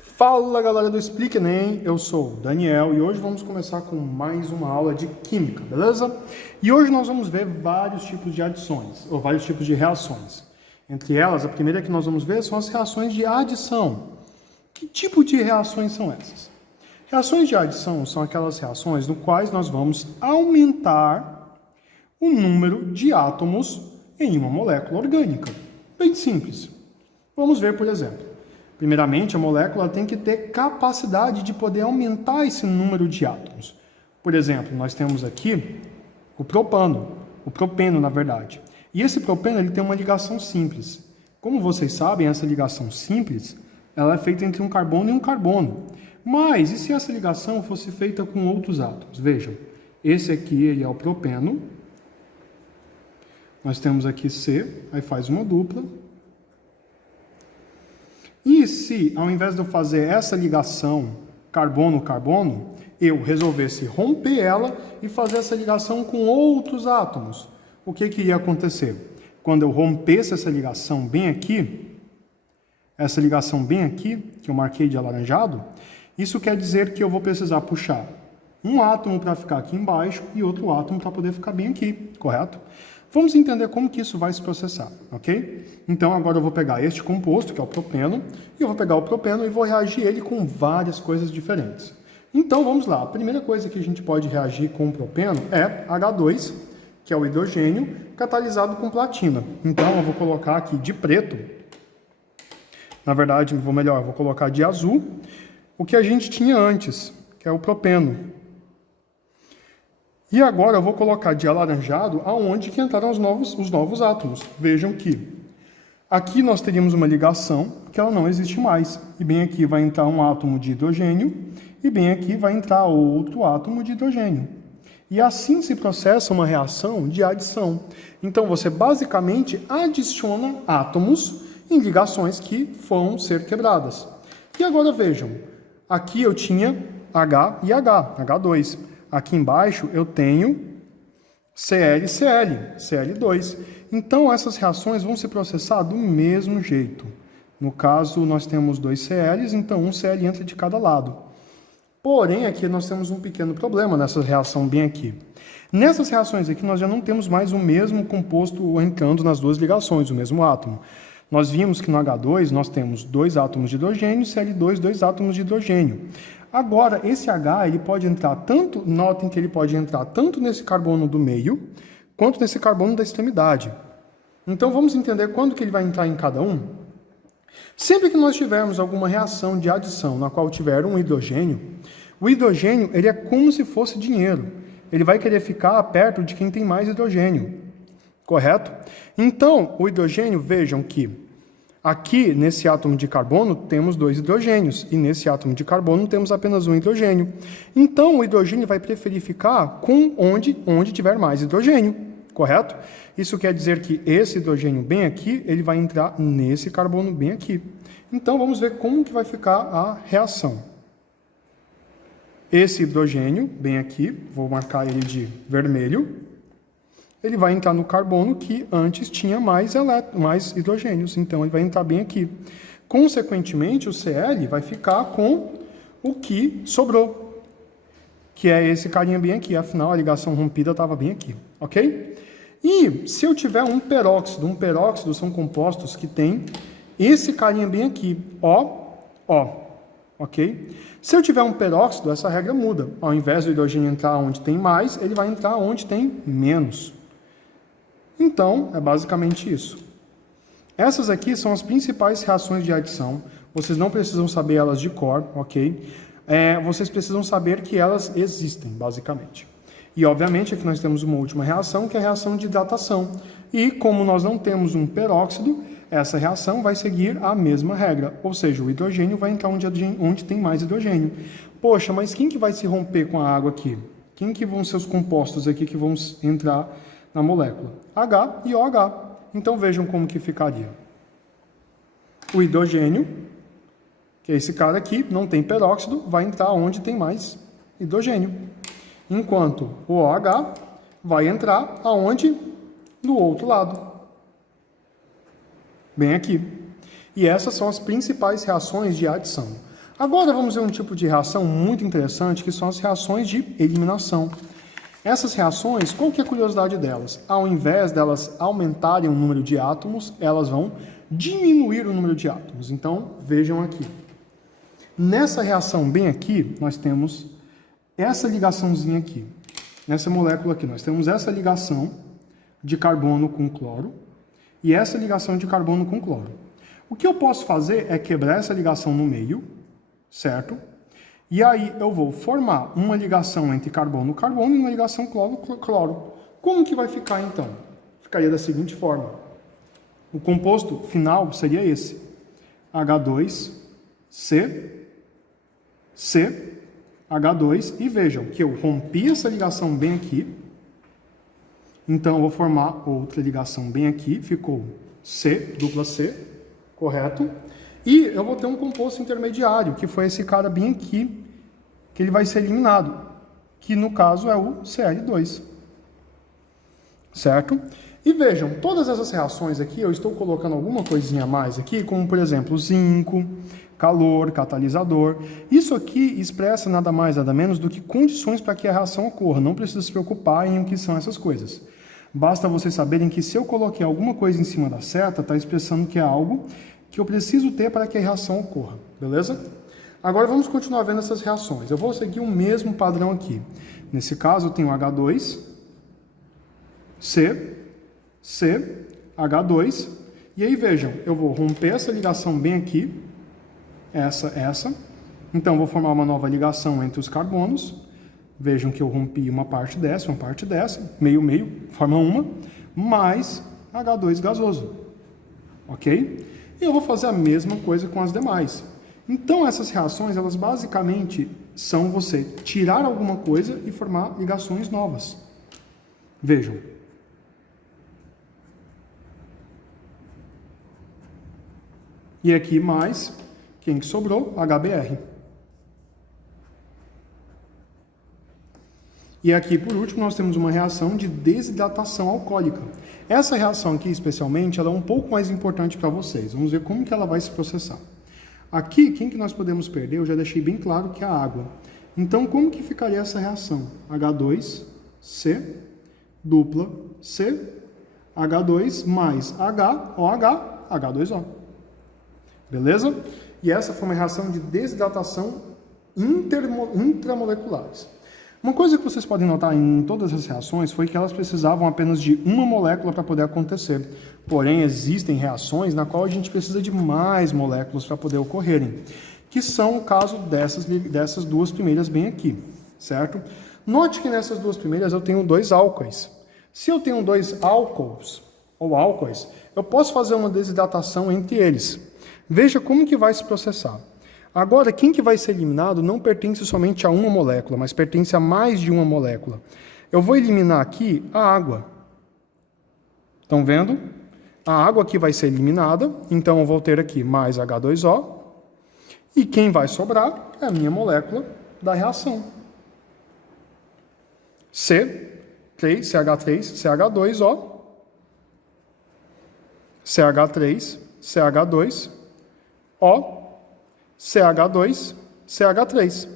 Fala galera do Explique Enem, eu sou o Daniel e hoje vamos começar com mais uma aula de Química, beleza? E hoje nós vamos ver vários tipos de adições, ou vários tipos de reações. Entre elas, a primeira que nós vamos ver são as reações de adição. Que tipo de reações são essas? Reações de adição são aquelas reações no quais nós vamos aumentar o número de átomos em uma molécula orgânica. Bem simples. Vamos ver, por exemplo. Primeiramente, a molécula tem que ter capacidade de poder aumentar esse número de átomos. Por exemplo, nós temos aqui o propeno, na verdade. E esse propeno ele tem uma ligação simples. Como vocês sabem, essa ligação simples ela é feita entre um carbono e um carbono. Mas, e se essa ligação fosse feita com outros átomos? Vejam, esse aqui ele é o propeno. Nós temos aqui C, aí faz uma dupla. E se, ao invés de eu fazer essa ligação carbono-carbono, eu resolvesse romper ela e fazer essa ligação com outros átomos, o que iria acontecer? Quando eu rompesse essa ligação bem aqui, que eu marquei de alaranjado, isso quer dizer que eu vou precisar puxar um átomo para ficar aqui embaixo e outro átomo para poder ficar bem aqui, correto? Vamos entender como que isso vai se processar, ok? Então, agora eu vou pegar este composto, que é o propeno, e eu vou pegar o propeno e vou reagir ele com várias coisas diferentes. Então, vamos lá. A primeira coisa que a gente pode reagir com o propeno é H2, que é o hidrogênio, catalisado com platina. Então, eu vou colocar aqui de preto. Na verdade, eu vou colocar de azul o que a gente tinha antes, que é o propeno. E agora eu vou colocar de alaranjado aonde que entraram os novos átomos. Vejam que aqui nós teríamos uma ligação que ela não existe mais. E bem aqui vai entrar um átomo de hidrogênio e bem aqui vai entrar outro átomo de hidrogênio. E assim se processa uma reação de adição. Então você basicamente adiciona átomos em ligações que vão ser quebradas. E agora vejam, aqui eu tinha H e H2. Aqui embaixo eu tenho Cl2. Então essas reações vão se processar do mesmo jeito. No caso, nós temos dois Cl's, então um Cl entra de cada lado. Porém, aqui nós temos um pequeno problema nessa reação bem aqui. Nessas reações aqui, nós já não temos mais o mesmo composto entrando nas duas ligações, o mesmo átomo. Nós vimos que no H2 nós temos dois átomos de hidrogênio, Cl2, dois átomos de hidrogênio. Agora, esse H, ele pode entrar tanto, notem que ele pode entrar tanto nesse carbono do meio, quanto nesse carbono da extremidade. Então, vamos entender quando que ele vai entrar em cada um? Sempre que nós tivermos alguma reação de adição na qual tiver um hidrogênio, o hidrogênio, ele é como se fosse dinheiro. Ele vai querer ficar perto de quem tem mais hidrogênio, correto? Então, o hidrogênio, vejam que aqui, nesse átomo de carbono, temos dois hidrogênios, e nesse átomo de carbono temos apenas um hidrogênio. Então, o hidrogênio vai preferir ficar com onde tiver mais hidrogênio, correto? Isso quer dizer que esse hidrogênio bem aqui, ele vai entrar nesse carbono bem aqui. Então, vamos ver como que vai ficar a reação. Esse hidrogênio, bem aqui, vou marcar ele de vermelho, ele vai entrar no carbono que antes tinha mais hidrogênios, então ele vai entrar bem aqui. Consequentemente, o Cl vai ficar com o que sobrou, que é esse carinha bem aqui, afinal a ligação rompida estava bem aqui, ok? E se eu tiver um peróxido são compostos que tem esse carinha bem aqui, O, ok? Se eu tiver um peróxido, essa regra muda. Ao invés do hidrogênio entrar onde tem mais, ele vai entrar onde tem menos. Então, é basicamente isso. Essas aqui são as principais reações de adição. Vocês não precisam saber elas de cor, ok? Vocês precisam saber que elas existem, basicamente. E, obviamente, aqui nós temos uma última reação, que é a reação de hidratação. E, como nós não temos um peróxido, essa reação vai seguir a mesma regra. Ou seja, o hidrogênio vai entrar onde tem mais hidrogênio. Poxa, mas quem que vai se romper com a água aqui? Quem que vão ser os compostos aqui que vão entrar na molécula? H e OH. Então vejam como que ficaria. O hidrogênio, que é esse cara aqui, não tem peróxido, vai entrar onde tem mais hidrogênio. Enquanto o OH vai entrar aonde? Do outro lado. bem aqui. E essas são as principais reações de adição. Agora vamos ver um tipo de reação muito interessante, que são as reações de eliminação. Essas reações, qual que é a curiosidade delas? Ao invés delas aumentarem o número de átomos, elas vão diminuir o número de átomos. Então, vejam aqui. Nessa reação bem aqui, nós temos essa ligaçãozinha aqui. Nessa molécula aqui, nós temos essa ligação de carbono com cloro e essa ligação de carbono com cloro. O que eu posso fazer é quebrar essa ligação no meio, certo? E aí eu vou formar uma ligação entre carbono-carbono e uma ligação cloro-cloro. Como que vai ficar então? Ficaria da seguinte forma. O composto final seria esse. H2C, C, H2. E vejam que eu rompi essa ligação bem aqui. Então eu vou formar outra ligação bem aqui. Ficou C, dupla C, correto? E eu vou ter um composto intermediário, que foi esse cara bem aqui, que ele vai ser eliminado, que no caso é o Cl2. Certo? E vejam, todas essas reações aqui, eu estou colocando alguma coisinha a mais aqui, como por exemplo, zinco, calor, catalisador. Isso aqui expressa nada mais, nada menos do que condições para que a reação ocorra. Não precisa se preocupar em o que são essas coisas. Basta vocês saberem que se eu coloquei alguma coisa em cima da seta, está expressando que é algo que eu preciso ter para que a reação ocorra, beleza? Agora vamos continuar vendo essas reações. Eu vou seguir o mesmo padrão aqui. Nesse caso eu tenho H2, C, H2, e aí vejam, eu vou romper essa ligação bem aqui, essa, então eu vou formar uma nova ligação entre os carbonos, vejam que eu rompi uma parte dessa, meio, forma uma, mais H2 gasoso, ok? E eu vou fazer a mesma coisa com as demais. Então, essas reações, elas basicamente são você tirar alguma coisa e formar ligações novas. Vejam. E aqui mais, quem que sobrou? HBr. E aqui, por último, nós temos uma reação de desidratação alcoólica. Essa reação aqui, especialmente, ela é um pouco mais importante para vocês. Vamos ver como que ela vai se processar. Aqui, quem que nós podemos perder? Eu já deixei bem claro que é a água. Então, como que ficaria essa reação? H2C, dupla C, H2 mais HOH, H2O. Beleza? E essa foi uma reação de desidratação intramolares. Uma coisa que vocês podem notar em todas as reações foi que elas precisavam apenas de uma molécula para poder acontecer. Porém, existem reações na qual a gente precisa de mais moléculas para poder ocorrerem, que são o caso dessas duas primeiras bem aqui, certo? Note que nessas duas primeiras eu tenho dois álcoois. Se eu tenho dois álcools, ou álcoois, eu posso fazer uma desidratação entre eles. Veja como que vai se processar. Agora, quem que vai ser eliminado não pertence somente a uma molécula, mas pertence a mais de uma molécula. Eu vou eliminar aqui a água. Estão vendo? A água aqui vai ser eliminada, então eu vou ter aqui mais H2O. E quem vai sobrar é a minha molécula da reação. CH3, CH2O. CH3, CH2, O. CH2, CH3.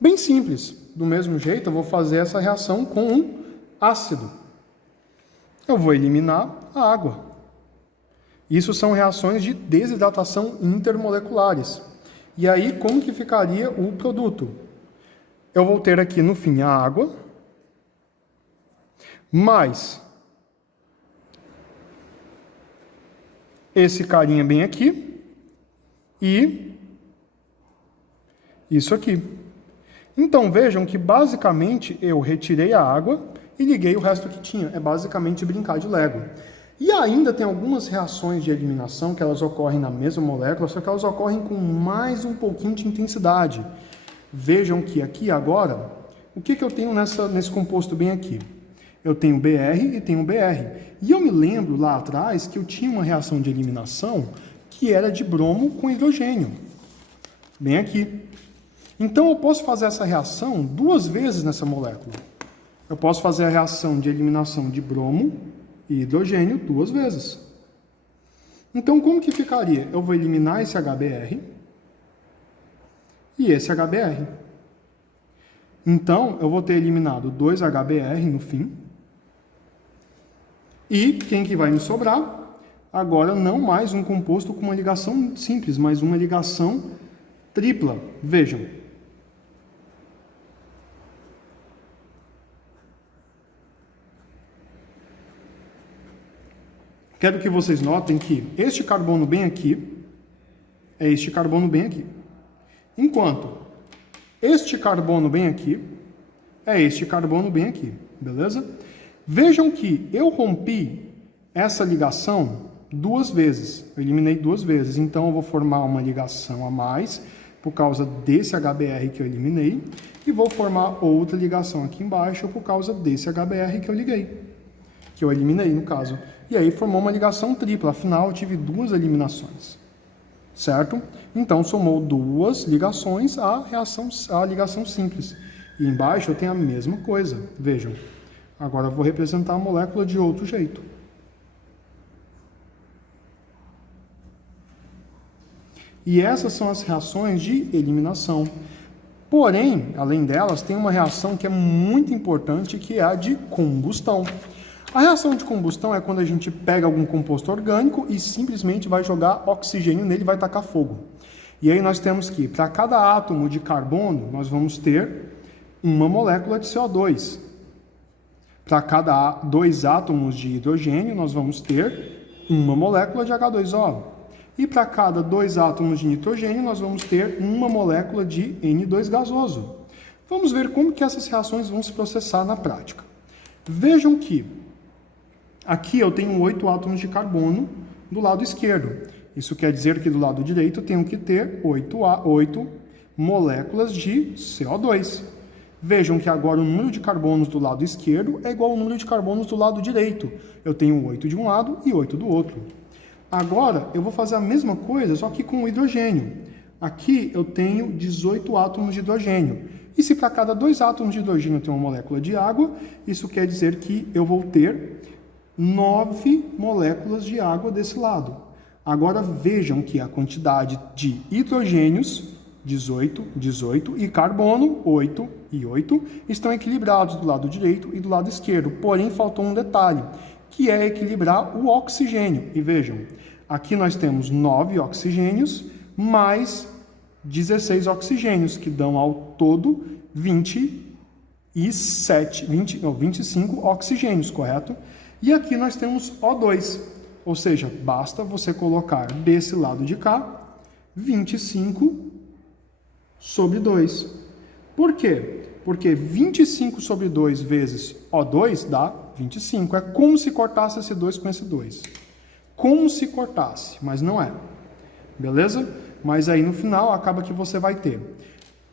Bem simples. Do mesmo jeito, eu vou fazer essa reação com um ácido. Eu vou eliminar a água. Isso são reações de desidratação intermoleculares. E aí, como que ficaria o produto? Eu vou ter aqui no fim a água, mais esse carinha bem aqui, e isso aqui. Então vejam que basicamente eu retirei a água e liguei o resto que tinha. É basicamente brincar de Lego. E ainda tem algumas reações de eliminação que elas ocorrem na mesma molécula, só que elas ocorrem com mais um pouquinho de intensidade. Vejam que aqui agora, o que eu tenho nesse composto bem aqui? Eu tenho BR e tenho BR. E eu me lembro lá atrás que eu tinha uma reação de eliminação que era de bromo com hidrogênio. Bem aqui. Então eu posso fazer essa reação duas vezes nessa molécula. Eu posso fazer a reação de eliminação de bromo e hidrogênio duas vezes. Então, como que ficaria? Eu vou eliminar esse HBr e esse HBr. Então, eu vou ter eliminado 2 HBr no fim. E quem que vai me sobrar? Agora, não mais um composto com uma ligação simples, mas uma ligação tripla. Vejam. Quero que vocês notem que este carbono bem aqui é este carbono bem aqui. Enquanto este carbono bem aqui é este carbono bem aqui. Beleza? Vejam que eu rompi essa ligação 2 vezes. Eu eliminei 2 vezes. Então, eu vou formar uma ligação a mais por causa desse HBr que eu eliminei. E vou formar outra ligação aqui embaixo por causa desse HBr que eu liguei. Que eu eliminei, no caso. E aí, formou uma ligação tripla. Afinal, eu tive 2 eliminações. Certo? Então, somou 2 ligações à ligação simples. E embaixo eu tenho a mesma coisa. Vejam. Agora, eu vou representar a molécula de outro jeito. E essas são as reações de eliminação. Porém, além delas, tem uma reação que é muito importante, que é a de combustão. A reação de combustão é quando a gente pega algum composto orgânico e simplesmente vai jogar oxigênio nele e vai tacar fogo. E aí nós temos que, para cada átomo de carbono, nós vamos ter uma molécula de CO2. Para cada 2 átomos de hidrogênio, nós vamos ter uma molécula de H2O. E para cada 2 átomos de nitrogênio, nós vamos ter uma molécula de N2 gasoso. Vamos ver como que essas reações vão se processar na prática. Vejam que aqui eu tenho 8 átomos de carbono do lado esquerdo. Isso quer dizer que do lado direito eu tenho que ter 8 moléculas de CO2. Vejam que agora o número de carbonos do lado esquerdo é igual ao número de carbonos do lado direito. Eu tenho 8 de um lado e 8 do outro. Agora, eu vou fazer a mesma coisa, só que com o hidrogênio. Aqui eu tenho 18 átomos de hidrogênio. E se para cada 2 átomos de hidrogênio eu tenho uma molécula de água, isso quer dizer que eu vou ter 9 moléculas de água desse lado. Agora vejam que a quantidade de hidrogênios, 18, 18, e carbono, 8 e 8, estão equilibrados do lado direito e do lado esquerdo. Porém, faltou um detalhe, que é equilibrar o oxigênio. E vejam, aqui nós temos 9 oxigênios mais 16 oxigênios, que dão ao todo 25 oxigênios, correto? E aqui nós temos O2, ou seja, basta você colocar desse lado de cá 25 sobre 2. Por quê? Porque 25 sobre 2 vezes O2 dá 25. É como se cortasse esse 2 com esse 2. Como se cortasse, mas não é. Beleza? Mas aí no final acaba que você vai ter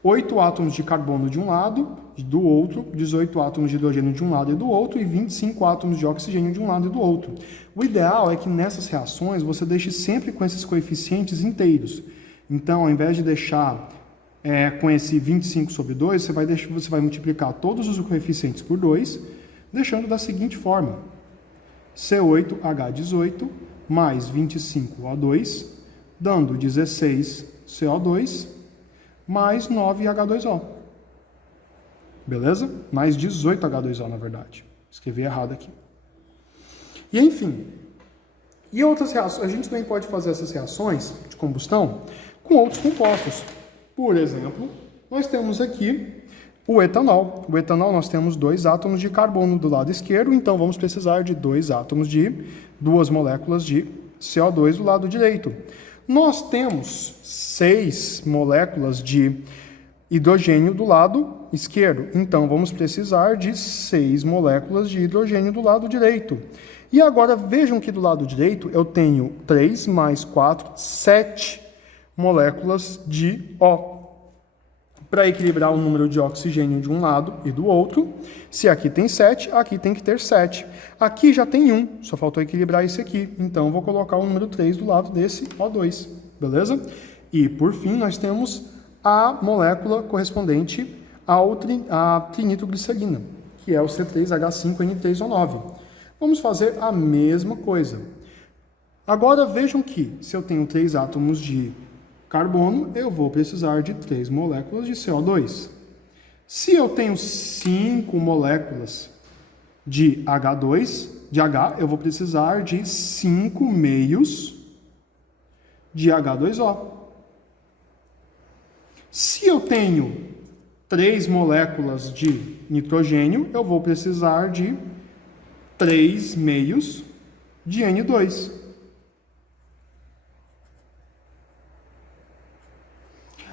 8 átomos de carbono de um lado, do outro, 18 átomos de hidrogênio de um lado e do outro, e 25 átomos de oxigênio de um lado e do outro. O ideal é que nessas reações você deixe sempre com esses coeficientes inteiros. Então, ao invés de deixar com esse 25 sobre 2, você vai multiplicar todos os coeficientes por 2, deixando da seguinte forma: C8H18 mais 25O2, dando 16CO2 mais 9H2O. Beleza? Mais 18H2O, na verdade. Escrevi errado aqui. E enfim, e outras reações? A gente também pode fazer essas reações de combustão com outros compostos. Por exemplo, nós temos aqui o etanol. O etanol nós temos 2 átomos de carbono do lado esquerdo, então vamos precisar de 2 moléculas de CO2 do lado direito. Nós temos 6 moléculas de hidrogênio do lado esquerdo, então vamos precisar de 6 moléculas de hidrogênio do lado direito. E agora vejam que do lado direito eu tenho 3 mais 4, 7 moléculas de O. Para equilibrar o número de oxigênio de um lado e do outro, se aqui tem 7, aqui tem que ter 7. Aqui já tem 1, só faltou equilibrar esse aqui. Então, eu vou colocar o número 3 do lado desse O2, beleza? E, por fim, nós temos a molécula correspondente à trinitroglicerina, que é o C3H5N3O9. Vamos fazer a mesma coisa. Agora vejam que, se eu tenho 3 átomos de carbono, eu vou precisar de 3 moléculas de CO2. Se eu tenho 5 moléculas de H2, de H, eu vou precisar de 5 meios de H2O. Se eu tenho 3 moléculas de nitrogênio, eu vou precisar de 3 meios de N2.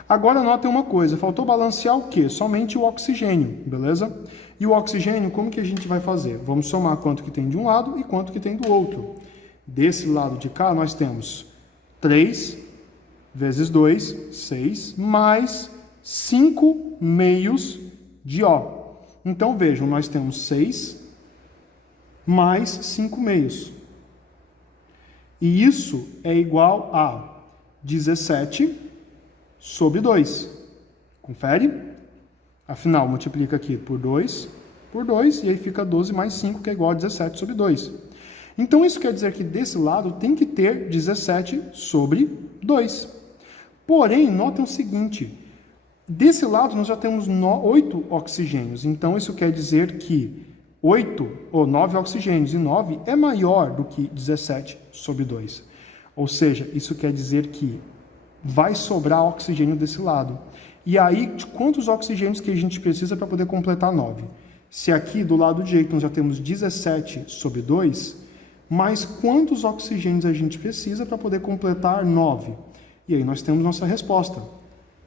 Agora notem uma coisa, faltou balancear o quê? Somente o oxigênio, beleza? E o oxigênio, como que a gente vai fazer? Vamos somar quanto que tem de um lado e quanto que tem do outro. Desse lado de cá, nós temos 3 vezes 2, 6, mais 5 meios de O. Então, vejam, nós temos 6 mais 5 meios. E isso é igual a 17 sobre 2. Confere? Afinal, multiplica aqui por 2, e aí fica 12 mais 5, que é igual a 17 sobre 2. Então, isso quer dizer que desse lado tem que ter 17 sobre 2. Porém, notem o seguinte, desse lado nós já temos 8 oxigênios. Então, isso quer dizer que 9 oxigênios e 9 é maior do que 17 sobre 2. Ou seja, isso quer dizer que vai sobrar oxigênio desse lado. E aí, de quantos oxigênios que a gente precisa para poder completar 9? Se aqui do lado direito nós já temos 17 sobre 2, mas quantos oxigênios a gente precisa para poder completar 9? E aí nós temos nossa resposta.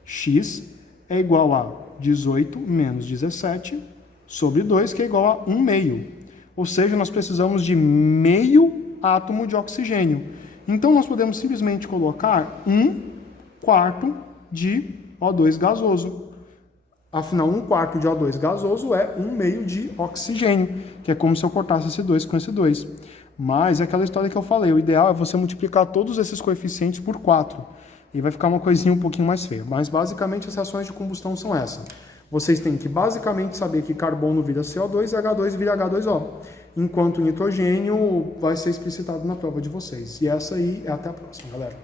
X é igual a 18 menos 17 sobre 2, que é igual a 1 meio. Ou seja, nós precisamos de meio átomo de oxigênio. Então, nós podemos simplesmente colocar 1/4 de O2 gasoso. Afinal, 1/4 de O2 gasoso é 1 meio de oxigênio, que é como se eu cortasse esse 2 com esse 2. Mas é aquela história que eu falei, o ideal é você multiplicar todos esses coeficientes por 4. E vai ficar uma coisinha um pouquinho mais feia. Mas, basicamente, as reações de combustão são essas. Vocês têm que, basicamente, saber que carbono vira CO2 e H2 vira H2O. Enquanto o nitrogênio vai ser explicitado na prova de vocês. E essa aí é até a próxima, galera.